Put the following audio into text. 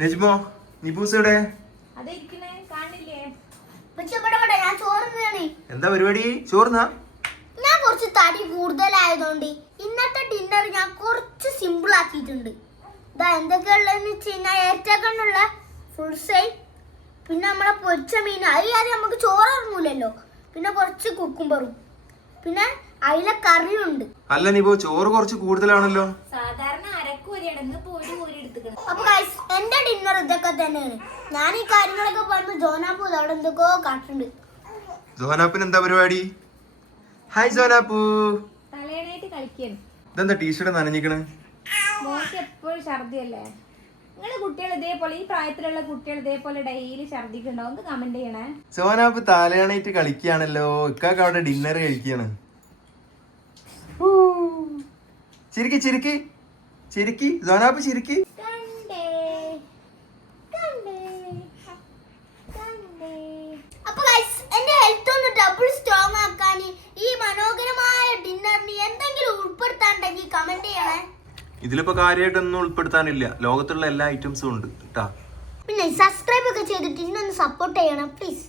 നജ്മോ നിബൂസ് എവിടെ? എന്താ പരിപാടി? ചോറുന്നാ? ഞാൻ കുറച്ച് തടി കൂടുതലായതുകൊണ്ട് ഇന്നത്തെ ഡിന്നർ ഞാൻ കുറച്ച് സിമ്പിൾ ആക്കിയിട്ടുണ്ട്. ഇതാ എന്തൊക്കെയുള്ളതെന്ന് വെച്ച് കഴിഞ്ഞാൽ ഏറ്റക്കുള്ള ഫുൾ സൈഡ്, പിന്നെ നമ്മളെ പൊരിച്ച മീൻ, അതിലാദ്യം നമുക്ക് ചോറ് ഇറങ്ങൂലല്ലോ, പിന്നെ കുറച്ച് കുക്കുംബറും, പിന്നെ അതിലെ കറിയുണ്ട്. അല്ല നിബോ, ചോറ് കുറച്ച് കൂടുതലാണല്ലോ. സാധാരണ അരക്കൂരിയാണെന്ന് പോരി എടുത്തുക്കണം. അപ്പൊ എന്റെ ഡിന്നർ ഇതൊക്കെ തന്നെയാണ്. ഞാൻ ഈ കാര്യങ്ങളൊക്കെ പറയുമ്പോ ജോനാപ്പൂ അവിടെ എന്തൊക്കെയോ കാട്ടുണ്ട്. ജോനാപ്പിന് എന്താ പരിപാടി? ഹായ് ജോനാപ്പൂ. തലേണായിട്ട് കളിക്കാണ്. ഇതെന്താ ടീഷർട്ട് നനഞ്ഞിക്കണ്? മോക്ക് എപ്പോഴും ഛർദിയല്ലേ? നിങ്ങള് കുട്ടികൾ ഇതേപോലെ, ഈ പ്രായത്തിലുള്ള കുട്ടികൾ ഇതേപോലെ ഡെയിലി ഛർദിക്കുണ്ടാവും. ഒന്ന് കമന്റ് ചെയ്യണേ. ജോനാപ്പ് തലയാണായിട്ട് കളിക്കുകയാണല്ലോ. ഇക്കാക്ക് അവിടെ ഡിന്നർ കഴിക്കാണ്. ചിരിക്കി ചിരിക്കി ചിരിക്കി ജോനാപ്പ് ചിരിക്കി. എന്റെ ഹെൽത്ത് ഒന്ന് ഡബിൾ സ്ട്രോങ് ആക്കാൻ ഈ മനോഹരമായ ഡിന്നറിന് എന്തെങ്കിലും ഉൾപ്പെടുത്താണ്ടെങ്കിൽ കമന്റ് ചെയ്യണേ. ഇതിലിപ്പോ കാര്യമായിട്ടൊന്നും ഉൾപ്പെടുത്താനില്ല. ലോകത്തുള്ള എല്ലാ ഐറ്റംസും ഉണ്ട് കേട്ടാ. പിന്നെ സബ്സ്ക്രൈബ് ഒക്കെ ചെയ്തിട്ട് ഇതിനൊന്ന് സപ്പോർട്ട് ചെയ്യണം പ്ലീസ്.